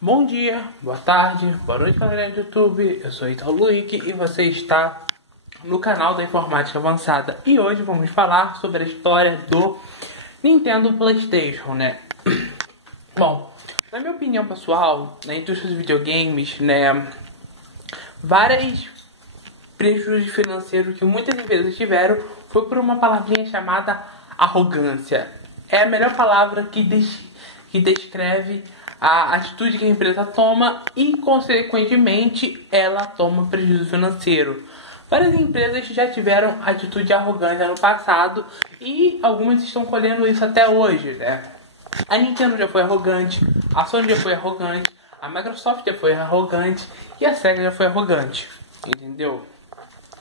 Bom dia, boa tarde, boa noite galera do YouTube, eu sou Ítalo Luick e você está no canal da Informática Avançada. E hoje vamos falar sobre a história do Nintendo PlayStation, né? Bom, na minha opinião pessoal, na indústria dos videogames, né, vários prejuízos financeiros que muitas empresas tiveram foi por uma palavrinha chamada arrogância. É a melhor palavra que descreve a atitude que a empresa toma e, consequentemente, ela toma prejuízo financeiro. Várias empresas já tiveram atitude arrogante no passado e algumas estão colhendo isso até hoje, né? A Nintendo já foi arrogante, a Sony já foi arrogante, a Microsoft já foi arrogante e a Sega já foi arrogante, entendeu?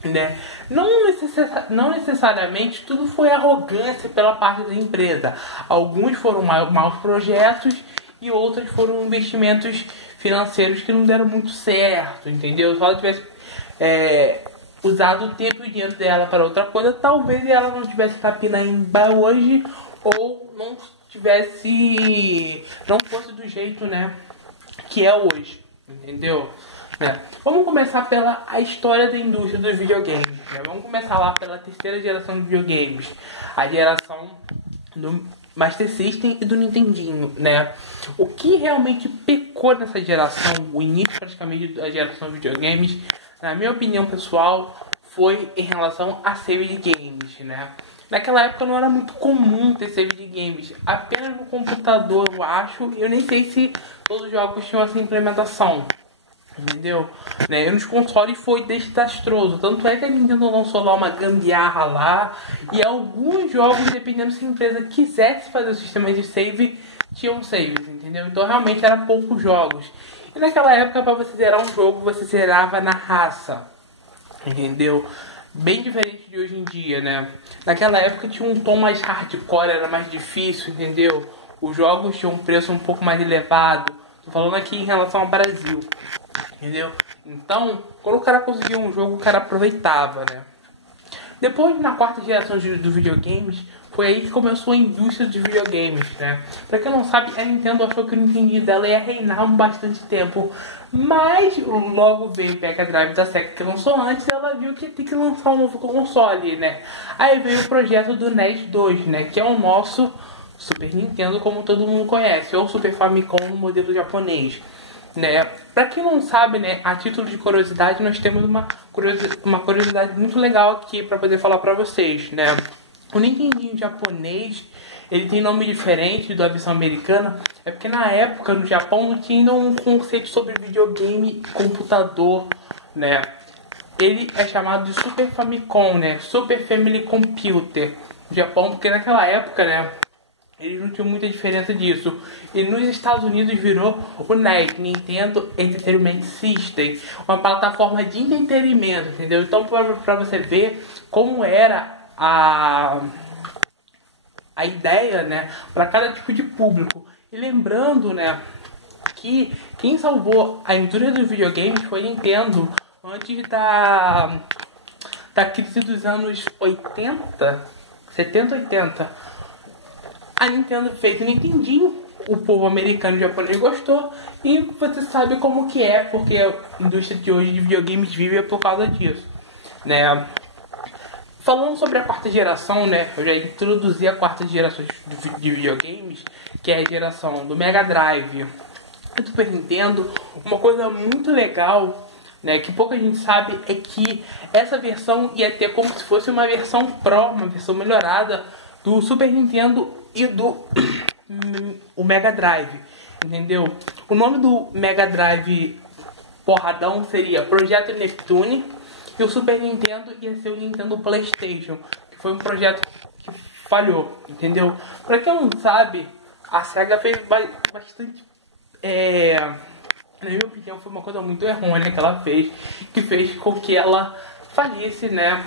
Né? Não necessariamente tudo foi arrogância pela parte da empresa. Alguns foram maus projetos e outros foram investimentos financeiros que não deram muito certo, entendeu? Se ela tivesse usado o tempo e o dinheiro dela para outra coisa, talvez ela não tivesse Capinaíba hoje, ou não fosse do jeito, né, que é hoje, entendeu? Vamos começar pela a história da indústria dos videogames, né? Vamos começar lá pela terceira geração de videogames, a geração do Master System e do Nintendinho, né? O que realmente pecou nessa geração, o início praticamente da geração de videogames, na minha opinião pessoal, foi em relação a save de games, né? Naquela época não era muito comum ter save de games, apenas no computador, eu acho, eu nem sei se todos os jogos tinham essa implementação. Entendeu? Né? E nos consoles foi desastroso. Tanto é que a Nintendo lançou lá uma gambiarra lá. E alguns jogos, dependendo se a empresa quisesse fazer o sistema de save, tinham saves, entendeu? Então realmente eram poucos jogos. E naquela época, para você zerar um jogo, você zerava na raça. Entendeu? Bem diferente de hoje em dia, né? Naquela época tinha um tom mais hardcore, era mais difícil, entendeu? Os jogos tinham um preço um pouco mais elevado. Tô falando aqui em relação ao Brasil. Entendeu? Então, quando o cara conseguia um jogo, o cara aproveitava, né? Depois, na quarta geração dos videogames, foi aí que começou a indústria dos videogames, né? Pra quem não sabe, a Nintendo achou que o Nintendo dela ia reinar um bastante tempo. Mas logo veio o Mega Drive da Sega que lançou antes, e ela viu que ia ter que lançar um novo console, né? Aí veio o projeto do NES 2, né? Que é o nosso Super Nintendo, como todo mundo conhece, ou Super Famicom no modelo japonês. Né? Pra quem não sabe, né, a título de curiosidade, nós temos uma curiosidade muito legal aqui para poder falar para vocês, né? O Nintendinho japonês, ele tem nome diferente da versão americana, é porque na época no Japão não tinha ainda um conceito sobre videogame e computador, né? Ele é chamado de Super Famicom, né? Super Family Computer no Japão, porque naquela época, né, eles não tinham muita diferença disso. E nos Estados Unidos virou o NES, Nintendo Entertainment System, uma plataforma de entretenimento, entendeu? Então, para você ver como era a ideia, né, para cada tipo de público. E lembrando, né, que quem salvou a indústria dos videogames foi a Nintendo antes da crise dos anos 80, 70, 80. A Nintendo fez o Nintendinho, o povo americano e japonês gostou, e você sabe como que é, porque a indústria de hoje de videogames vive por causa disso, né? Falando sobre a quarta geração, né, eu já introduzi a quarta geração de videogames, que é a geração do Mega Drive e do Super Nintendo. Uma coisa muito legal, né, que pouca gente sabe, é que essa versão ia ter como se fosse uma versão Pro, uma versão melhorada do Super Nintendo e do o Mega Drive, entendeu? O nome do Mega Drive porradão seria Projeto Neptune, e o Super Nintendo ia ser o Nintendo PlayStation, que foi um projeto que falhou, entendeu? Pra quem não sabe, a Sega fez bastante, na minha opinião, foi uma coisa muito errônea que ela fez, que fez com que ela falisse, né?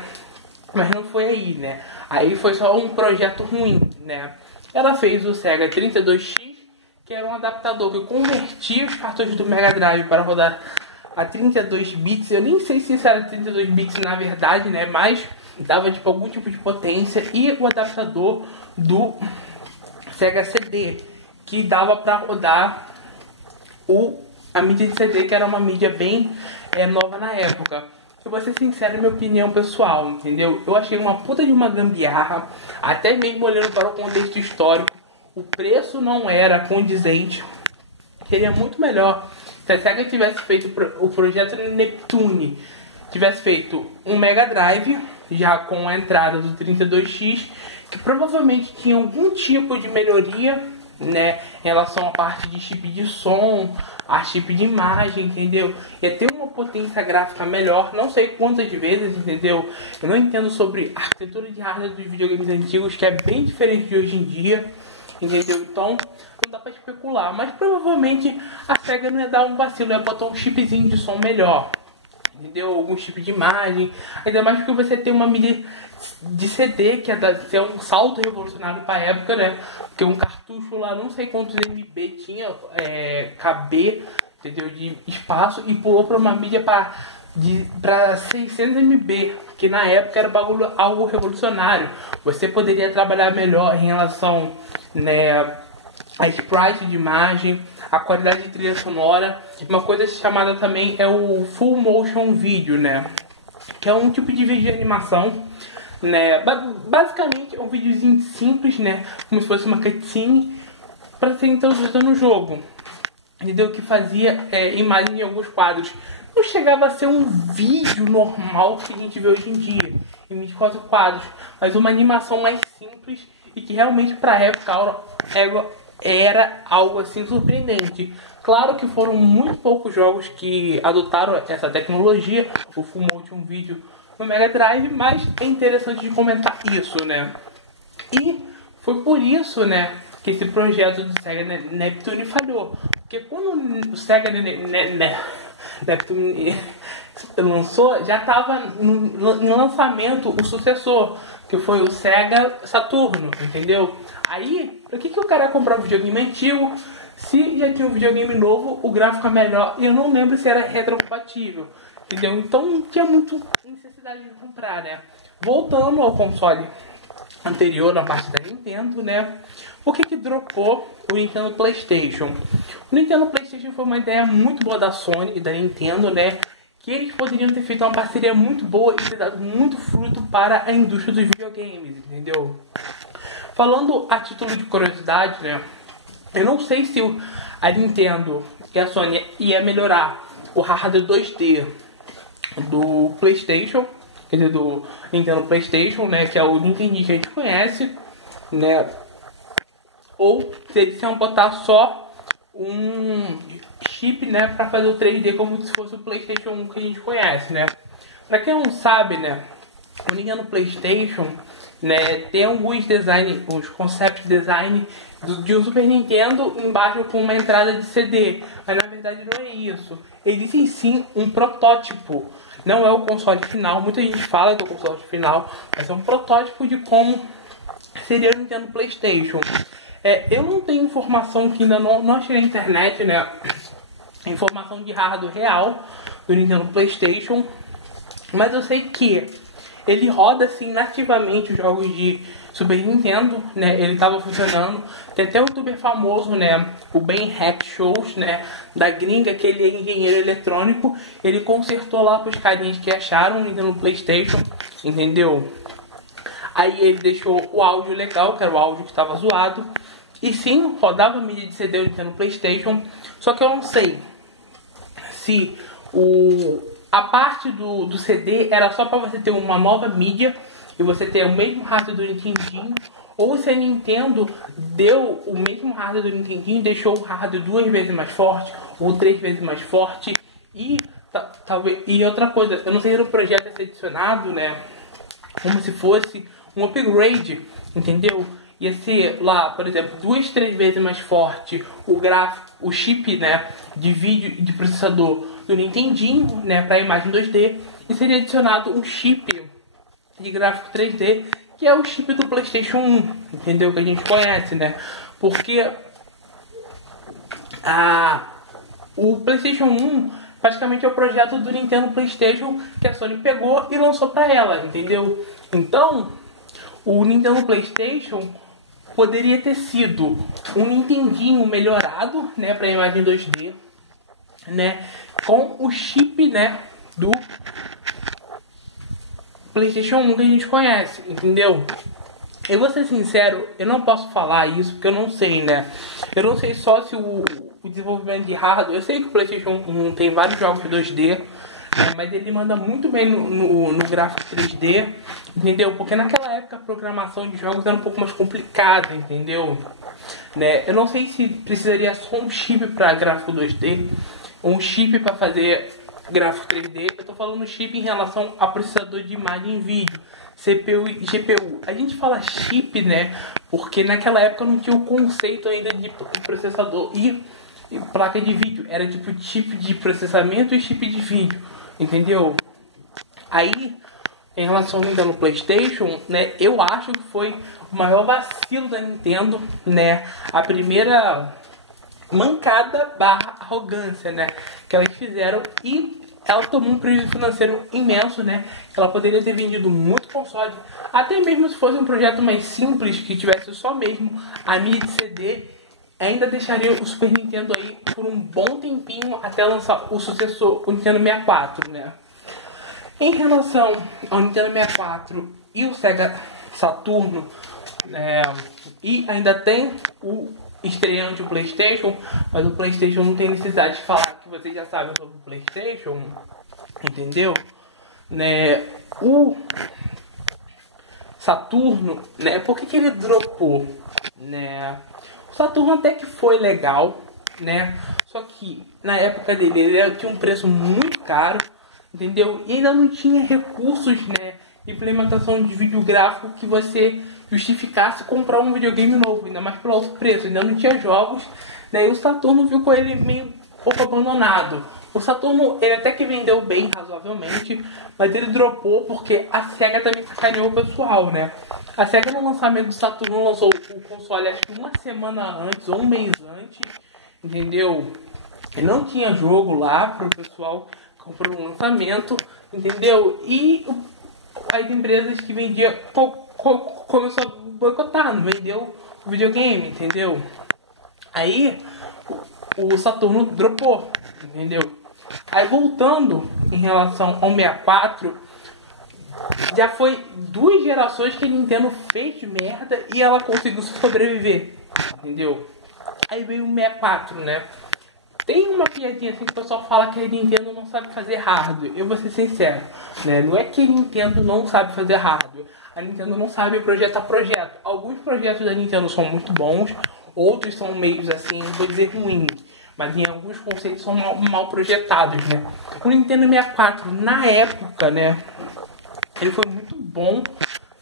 Mas não foi aí, né? Aí foi só um projeto ruim, né? Ela fez o Sega 32X, que era um adaptador que convertia os cartuchos do Mega Drive para rodar a 32 bits. Eu nem sei se isso era 32 bits na verdade, né? Mas dava tipo algum tipo de potência. E o adaptador do Sega CD, que dava para rodar a mídia de CD, que era uma mídia bem nova na época. Eu vou ser sincero, minha opinião pessoal, entendeu? Eu achei uma puta de uma gambiarra, até mesmo olhando para o contexto histórico. O preço não era condizente. Seria muito melhor se a Sega tivesse feito o projeto Neptune, tivesse feito um Mega Drive, já com a entrada do 32X, que provavelmente tinha algum tipo de melhoria, né, em relação à parte de chip de som, a chip de imagem, entendeu? Ia ter uma potência gráfica melhor, não sei quantas vezes, entendeu? Eu não entendo sobre a arquitetura de hardware dos videogames antigos, que é bem diferente de hoje em dia, entendeu? Então, não dá pra especular, mas provavelmente a Sega não ia dar um vacilo, ia botar um chipzinho de som melhor, entendeu? Algum chip de imagem, ainda mais porque você tem uma mídia de CD, que é um salto revolucionário para a época, né? Porque um cartucho lá, não sei quantos MB tinha, KB, entendeu? De espaço, e pulou para uma mídia para 600 MB, que na época era algo revolucionário. Você poderia trabalhar melhor em relação, né, a sprite de imagem, a qualidade de trilha sonora. Uma coisa chamada também é o Full Motion Video, né? Que é um tipo de vídeo de animação, né? Basicamente é um videozinho simples, né? Como se fosse uma cutscene para ser introduzida no jogo, entendeu? Que fazia imagem em alguns quadros. Não chegava a ser um vídeo normal que a gente vê hoje em dia, em 24 quadros, mas uma animação mais simples e que realmente para a época era algo assim surpreendente. Claro que foram muito poucos jogos que adotaram essa tecnologia, o Full Motion Video no Mega Drive, mas é interessante de comentar isso, né? E foi por isso, né, que esse projeto do Sega Neptune falhou. Porque quando o Sega Neptune lançou, já estava em lançamento o sucessor, que foi o Sega Saturno, entendeu? Aí, pra que o cara ia comprar um videogame antigo se já tinha um videogame novo, o gráfico é melhor, e eu não lembro se era retrocompatível, entendeu? Então não tinha muito necessidade de comprar, né? Voltando ao console anterior, na parte da Nintendo, né? Por que dropou o Nintendo PlayStation? O Nintendo PlayStation foi uma ideia muito boa da Sony e da Nintendo, né? Que eles poderiam ter feito uma parceria muito boa e ter dado muito fruto para a indústria dos videogames, entendeu? Falando a título de curiosidade, né? Eu não sei se a Nintendo e a Sony ia melhorar o hardware 2D do PlayStation, quer dizer, do Nintendo PlayStation, né? Que é o Nintendo que a gente conhece, né? Ou se eles iam botar só um chip, né, para fazer o 3D como se fosse o PlayStation 1 que a gente conhece, né? Para quem não sabe, né, o Nintendo PlayStation, né, tem alguns design, uns concept design de um Super Nintendo embaixo com uma entrada de CD, mas na verdade não é isso. Existe sim um protótipo, não é o console final. Muita gente fala que é o console final, mas é um protótipo de como seria o Nintendo PlayStation. Eu não tenho informação, que ainda não achei na internet, né, informação de hardware real do Nintendo PlayStation, mas eu sei que ele roda assim nativamente os jogos de Super Nintendo, né? Ele estava funcionando. Tem até um youtuber famoso, né, o Ben Hack Shows, né, da gringa, que ele é engenheiro eletrônico. Ele consertou lá para os carinhas que acharam o Nintendo PlayStation, entendeu? Aí ele deixou o áudio legal, que era o áudio que estava zoado. E sim, rodava mídia de CD do Nintendo PlayStation. Só que eu não sei se a parte do CD era só para você ter uma nova mídia e você ter o mesmo hardware do Nintendinho, ou se a Nintendo deu o mesmo hardware do Nintendinho e deixou o hardware 2 vezes mais forte ou 3 vezes mais forte. E talvez, e outra coisa, eu não sei se o projeto ia ser adicionado, né, como se fosse um upgrade, entendeu? Ia ser lá, por exemplo, 2, 3 vezes mais forte o gráfico, o chip, né, de vídeo de processador do Nintendinho, né, para imagem 2D, e seria adicionado um chip de gráfico 3D, que é o chip do PlayStation 1, entendeu? Que a gente conhece, né? Porque o PlayStation 1 praticamente é o projeto do Nintendo PlayStation que a Sony pegou e lançou para ela, entendeu? Então, o Nintendo PlayStation poderia ter sido um Nintendinho melhorado, né, para imagem 2D, né, com o chip, né, do PlayStation 1 que a gente conhece, entendeu? Eu vou ser sincero, eu não posso falar isso porque eu não sei, né? Eu não sei só se o desenvolvimento de hardware... Eu sei que o PlayStation 1 tem vários jogos 2D, né? Mas ele manda muito bem no gráfico 3D, entendeu? Porque naquela época a programação de jogos era um pouco mais complicada, entendeu? Né? Eu não sei se precisaria só um chip para gráfico 2D, ou um chip para fazer gráfico 3D. Eu tô falando chip em relação a processador de imagem e vídeo, CPU e GPU. A gente fala chip, né, porque naquela época não tinha o conceito ainda de processador e placa de vídeo. Era tipo chip de processamento e chip de vídeo, entendeu? Aí, em relação ao Nintendo PlayStation, né, eu acho que foi o maior vacilo da Nintendo, né, a primeira mancada barra arrogância, né, que elas fizeram, e ela tomou um prejuízo financeiro imenso, né, ela poderia ter vendido muito console, até mesmo se fosse um projeto mais simples, que tivesse só mesmo a mídia de CD, ainda deixaria o Super Nintendo aí por um bom tempinho até lançar o sucessor, o Nintendo 64, né. Em relação ao Nintendo 64 e o Sega Saturno, e ainda tem o estreante, o PlayStation, mas o PlayStation não tem necessidade de falar que vocês já sabem sobre o PlayStation, entendeu? Né? O Saturno, né? Por que ele dropou? Né? O Saturno até que foi legal, né? Só que na época dele ele tinha um preço muito caro, entendeu? E ainda não tinha recursos, né, de implementação de vídeo gráfico que você justificasse comprar um videogame novo, ainda mais pelo alto preço. Ainda não tinha jogos, né? E o Saturno ficou ele meio pouco abandonado. O Saturno, ele até que vendeu bem, razoavelmente, mas ele dropou porque a SEGA também sacaneou o pessoal, né? A SEGA no lançamento do Saturno lançou o console acho que uma semana antes ou um mês antes, entendeu? E não tinha jogo lá para o pessoal comprar o lançamento, entendeu? E as empresas que vendiam começou a boicotar, não vendeu o videogame, entendeu? Aí o Saturno dropou, entendeu? Aí voltando em relação ao 64, já foi 2 gerações que a Nintendo fez merda e ela conseguiu sobreviver, entendeu? Aí veio o 64, né? Tem uma piadinha assim que o pessoal fala que a Nintendo não sabe fazer hardware. Eu vou ser sincero, né? Não é que a Nintendo não sabe fazer hardware. A Nintendo não sabe projetar projeto. Alguns projetos da Nintendo são muito bons, outros são meio assim, vou dizer ruins. Mas em alguns conceitos são mal projetados, né? O Nintendo 64, na época, né? Ele foi muito bom,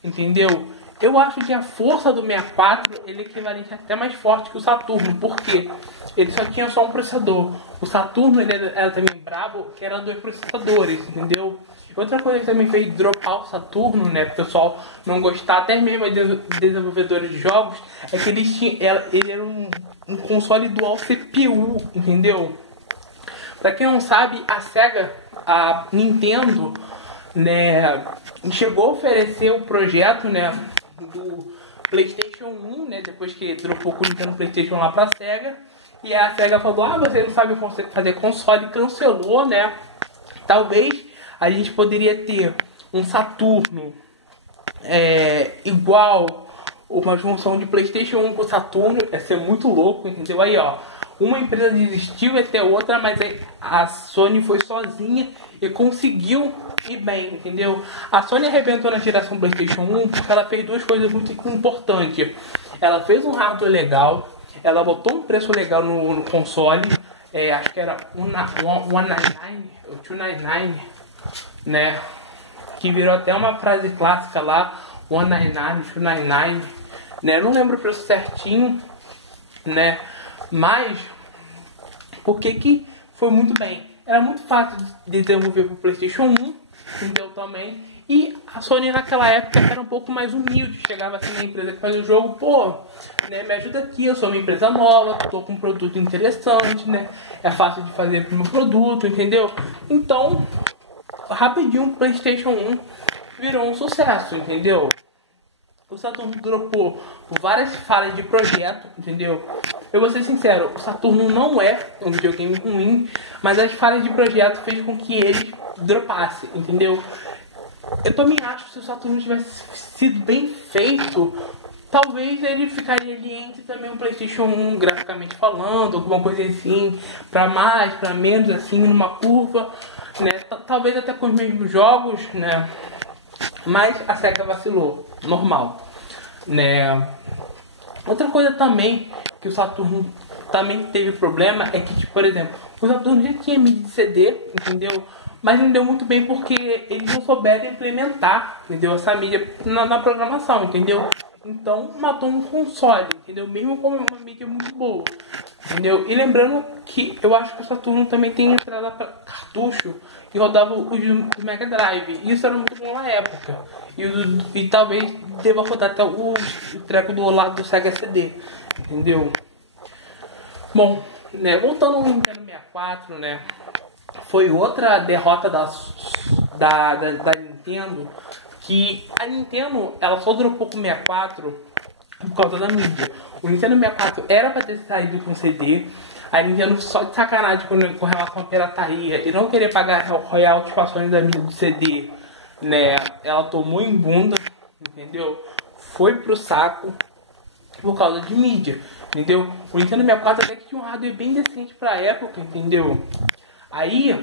entendeu? Eu acho que a força do 64 ele é equivalente até mais forte que o Saturno, porque ele só tinha só um processador. O Saturno ele era também brabo, que era 2 processadores, entendeu? Outra coisa que também fez dropar o Saturno, né, pro pessoal não gostar, até mesmo a desenvolvedores de jogos, é que ele era um console dual CPU, entendeu? Pra quem não sabe, a SEGA, a Nintendo, né, chegou a oferecer o projeto, né, do PlayStation 1, né, depois que dropou com o Nintendo PlayStation lá pra SEGA, e a SEGA falou, você não sabe fazer console, e cancelou, né. Talvez a gente poderia ter um Saturno igual uma junção de PlayStation 1 com Saturno, ia ser muito louco, entendeu? Aí, ó, uma empresa desistiu e até outra, mas a Sony foi sozinha e conseguiu ir bem, entendeu? A Sony arrebentou na geração PlayStation 1 porque ela fez 2 coisas muito importantes. Ela fez um hardware legal, ela botou um preço legal no console, acho que era 199 ou 299, né? Que virou até uma frase clássica lá, 199, 299, né? Eu não lembro o preço certinho, né? Mas por que foi muito bem? Era muito fácil de desenvolver para o PlayStation 1, entendeu também? E a Sony naquela época era um pouco mais humilde. Chegava assim na empresa que fazia o jogo, né, me ajuda aqui, eu sou uma empresa nova, tô com um produto interessante, né? É fácil de fazer pro meu produto, entendeu? Então, rapidinho o PlayStation 1 virou um sucesso, entendeu? O Saturno dropou por várias falhas de projeto, entendeu? Eu vou ser sincero, o Saturno não é um videogame ruim, mas as falhas de projeto fez com que ele dropasse, entendeu? Eu também acho que se o Saturno tivesse sido bem feito, talvez ele ficaria ali entre também o PlayStation 1, graficamente falando, alguma coisa assim, para mais, para menos, assim, numa curva, né? Talvez até com os mesmos jogos, né? Mas a SEGA vacilou, normal, né? Outra coisa também que o Saturno também teve problema é que, tipo, por exemplo, o Saturno já tinha mídia de CD, entendeu? Mas não deu muito bem porque eles não souberam implementar, entendeu? Essa mídia na programação, entendeu? Então matou um console, entendeu? Mesmo com uma mídia muito boa, entendeu? E lembrando que eu acho que o Saturno também tem entrada para cartucho e rodava os do Mega Drive. Isso era muito bom na época. E talvez deva rodar até o treco do lado do Sega CD, entendeu? Bom, né, voltando ao Nintendo 64, né? Foi outra derrota da Nintendo, que a Nintendo ela só dropou com o 64 por causa da mídia. O Nintendo 64 era para ter saído com CD, a Nintendo só de sacanagem com relação à pirataria e não querer pagar royalties com ações da mídia do CD, né? Ela tomou em bunda, entendeu? Foi pro saco por causa de mídia, entendeu? O Nintendo 64 até que tinha um hardware bem decente pra época, entendeu? Aí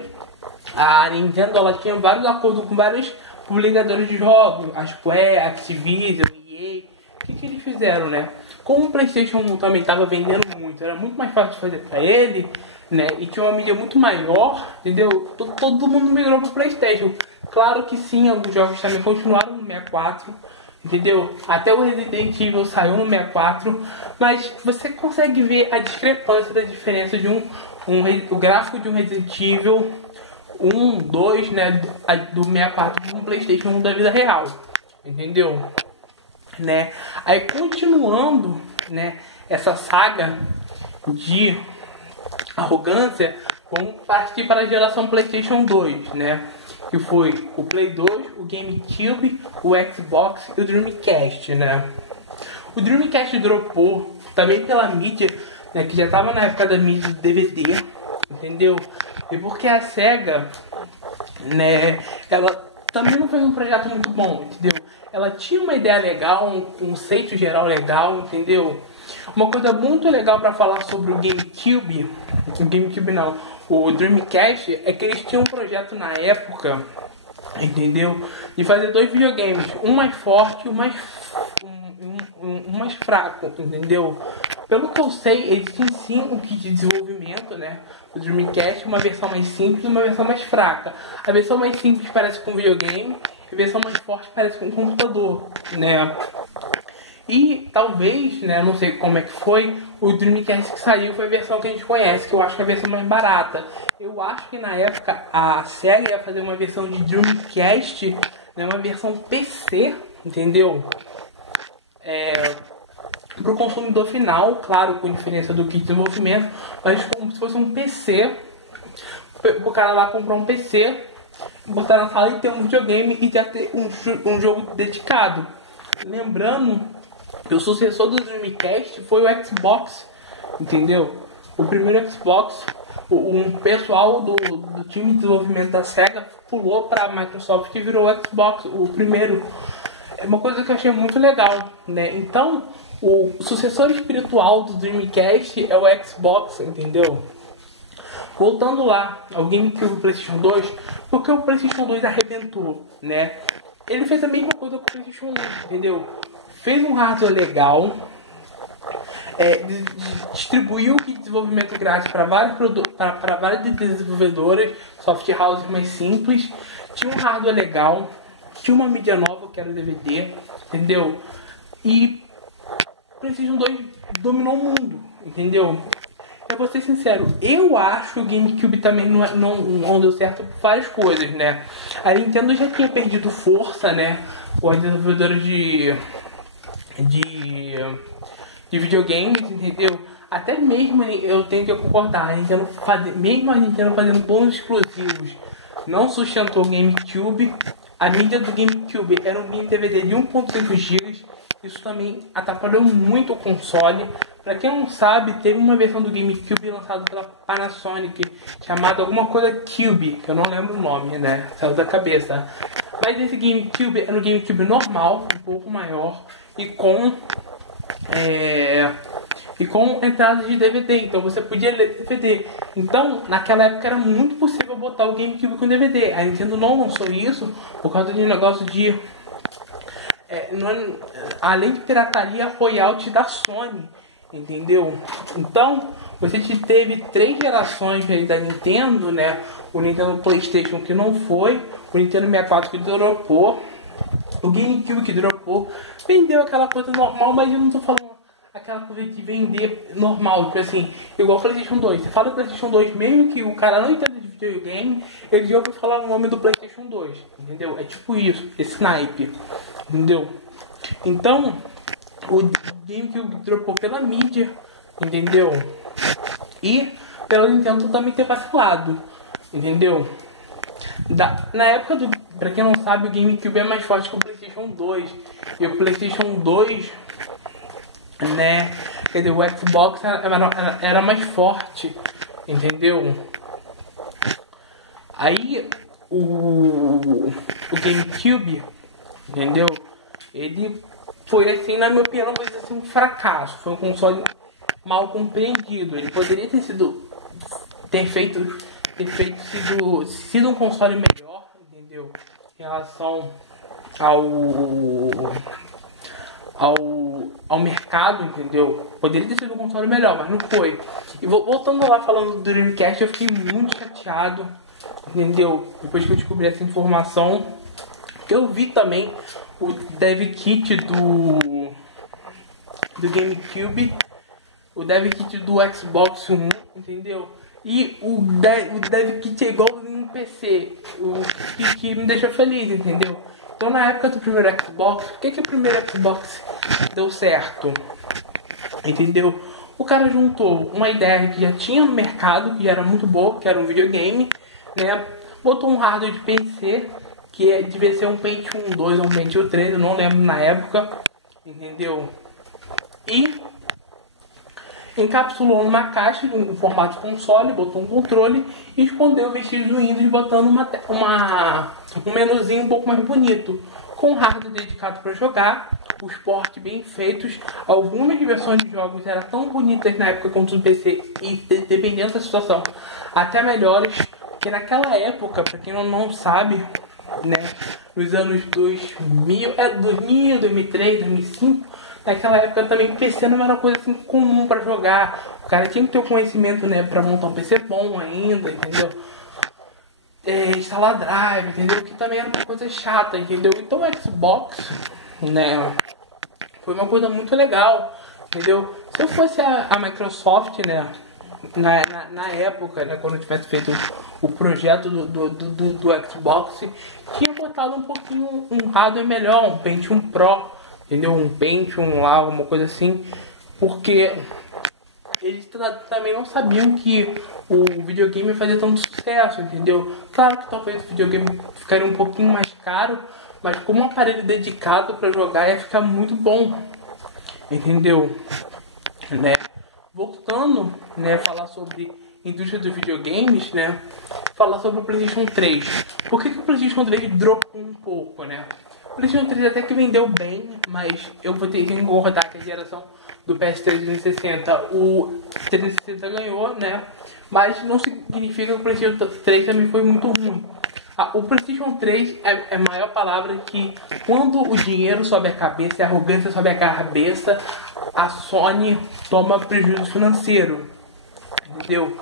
a Nintendo ela tinha vários acordos com vários publicadores de jogos, a Square, a Activision, EA. O que eles fizeram, né? Como o PlayStation 1 também estava vendendo muito, era muito mais fácil de fazer para ele, né? E tinha uma mídia muito maior, entendeu? Todo mundo migrou para o PlayStation. Claro que sim, alguns jogos também continuaram no 64, entendeu? Até o Resident Evil saiu no 64, mas você consegue ver a discrepância da diferença de o gráfico de um Resident Evil 1, 2, né, do 64 com o PlayStation 1 da vida real, entendeu? Né? Aí continuando, né, essa saga de arrogância, vamos partir para a geração PlayStation 2, né? Que foi o Play 2, o GameCube, o Xbox e o Dreamcast, né? O Dreamcast dropou também pela mídia, né, que já estava na época da mídia do DVD, entendeu? E porque a SEGA, né, ela também não fez um projeto muito bom, entendeu? Ela tinha uma ideia legal, um conceito geral legal, entendeu? Uma coisa muito legal para falar sobre o GameCube não, o Dreamcast, é que eles tinham um projeto na época, entendeu? De fazer dois videogames, um mais forte e um mais fraco, entendeu? Pelo que eu sei, eles tinham sim um kit de desenvolvimento, né? O Dreamcast, uma versão mais simples e uma versão mais fraca. A versão mais simples parece com um videogame, a versão mais forte parece com um computador, né? E talvez, né, não sei como é que foi, o Dreamcast que saiu foi a versão que a gente conhece, que eu acho que é a versão mais barata. Eu acho que na época a SEGA ia fazer uma versão de Dreamcast, né, uma versão PC, entendeu? Para o consumidor final, claro, com diferença do kit de desenvolvimento, mas como se fosse um PC. O cara lá comprou um PC, botar na sala e ter um videogame e já ter um jogo dedicado. Lembrando que o sucessor do Dreamcast foi o Xbox, entendeu? O primeiro Xbox, um pessoal do time de desenvolvimento da SEGA pulou para a Microsoft e virou o Xbox, o primeiro. É uma coisa que eu achei muito legal, né? Então, o sucessor espiritual do Dreamcast é o Xbox, entendeu? Voltando lá ao GameCube e PlayStation 2, porque o PlayStation 2 arrebentou, né? Ele fez a mesma coisa com o PlayStation 1, entendeu? Fez um hardware legal, distribuiu o kit de desenvolvimento grátis para várias desenvolvedoras, soft houses mais simples, tinha um hardware legal, tinha uma mídia nova que era o DVD, entendeu? E o PlayStation 2 dominou o mundo, entendeu? Eu vou ser sincero, eu acho que o GameCube também não deu certo por várias coisas, né? A Nintendo já tinha perdido força, né? Com as desenvolvedoras de videogames, entendeu? Até mesmo eu tenho que concordar, mesmo a Nintendo fazendo bons exclusivos, não sustentou o GameCube. A mídia do GameCube era um mini DVD de 1.5 GB Isso também atrapalhou muito o console. Pra quem não sabe, teve uma versão do GameCube lançada pela Panasonic chamada alguma coisa Cube, que eu não lembro o nome, né? Saiu da cabeça. Mas esse GameCube era um GameCube normal, um pouco maior, e com entradas de DVD, então você podia ler DVD. Então, naquela época era muito possível botar o GameCube com DVD. A Nintendo não lançou isso por causa de um negócio de além de pirataria, royalty da Sony, entendeu? Então, você teve 3 gerações da Nintendo, né? O Nintendo PlayStation que não foi, o Nintendo 64 que dropou, o GameCube que dropou, vendeu aquela coisa normal, mas eu não tô falando aquela coisa de vender normal, tipo assim, igual o PlayStation 2. Você fala do PlayStation 2, mesmo que o cara não entenda de videogame, ele já ouviu falar o nome do PlayStation 2, entendeu? É tipo isso, esse naipe, entendeu? Então, o GameCube dropou pela mídia, entendeu? E pela Nintendo também ter vacilado, entendeu? Na época do... Pra quem não sabe, o GameCube é mais forte que o PlayStation 2. E o PlayStation 2, né? Quer dizer, o Xbox era mais forte, entendeu? Aí o GameCube, entendeu? Ele foi assim, na minha opinião, um fracasso. Foi um console mal compreendido. Ele poderia ter sido sido um console melhor, entendeu? Em relação ao mercado, entendeu? Poderia ter sido um console melhor, mas não foi. E voltando lá falando do Dreamcast, eu fiquei muito chateado, entendeu? Depois que eu descobri essa informação, porque eu vi também o dev kit do GameCube, o dev kit do Xbox One, entendeu? E o dev kit é igual no PC, o que me deixou feliz, entendeu? Então, na época do primeiro Xbox, por que o primeiro Xbox deu certo? Entendeu? O cara juntou uma ideia que já tinha no mercado, que já era muito boa, que era um videogame, né? Botou um hardware de PC, que devia ser um Pentium 2 ou um Pentium 3, eu não lembro na época, entendeu? E encapsulou numa caixa em formato de console, botou um controle e escondeu o vestido do Windows, botando um menuzinho um pouco mais bonito, com hardware dedicado para jogar, os ports bem feitos. Algumas versões de jogos eram tão bonitas na época quanto no PC e, dependendo da situação, até melhores, que naquela época, para quem não sabe, né, nos anos 2000, 2003, 2005, naquela época também o PC não era uma coisa assim comum para jogar. O cara tinha que ter o conhecimento, né, para montar um PC bom ainda, entendeu? Instalar drive, entendeu? Que também era uma coisa chata, entendeu? Então o Xbox, né, foi uma coisa muito legal, entendeu? Se eu fosse a Microsoft, né, na época, né, quando eu tivesse feito o projeto do Xbox, tinha botado um pouquinho um hardware melhor, um Pentium Pro, entendeu? Um Pentium lá, alguma coisa assim, porque eles também não sabiam que o videogame ia fazer tanto sucesso, entendeu? Claro que talvez o videogame ficaria um pouquinho mais caro, mas como um aparelho dedicado para jogar ia ficar muito bom, entendeu? Né? Voltando, né, falar sobre indústria dos videogames, né? Falar sobre o PlayStation 3. Por que o PlayStation 3 dropou um pouco, né? O PlayStation 3 até que vendeu bem, mas eu vou ter que engordar que a geração do PS3 360, o 360 ganhou, né? Mas não significa que o PlayStation 3 também foi muito ruim. O PlayStation 3 é a maior palavra que quando o dinheiro sobe a cabeça, a arrogância sobe a cabeça, a Sony toma prejuízo financeiro, entendeu?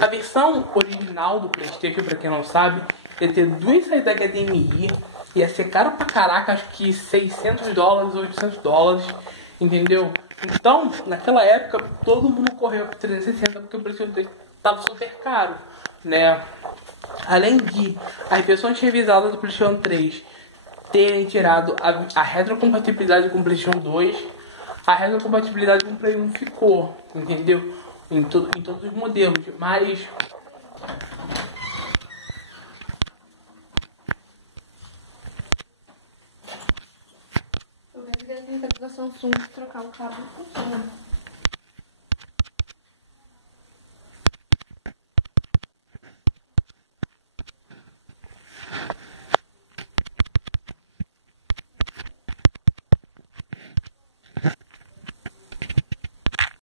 A versão original do PlayStation, pra quem não sabe, ia ter 2 saídas HDMI, ia ser caro pra caraca, acho que $600, $800, entendeu? Então, naquela época, todo mundo correu pro 360 porque o PlayStation 3 tava super caro, né? Além de as versões revisadas do PlayStation 3 terem tirado a retrocompatibilidade com o PlayStation 2, a retrocompatibilidade com o Play 1 ficou, entendeu? Em todos os modelos, mas Samsung trocar o cabo funciona.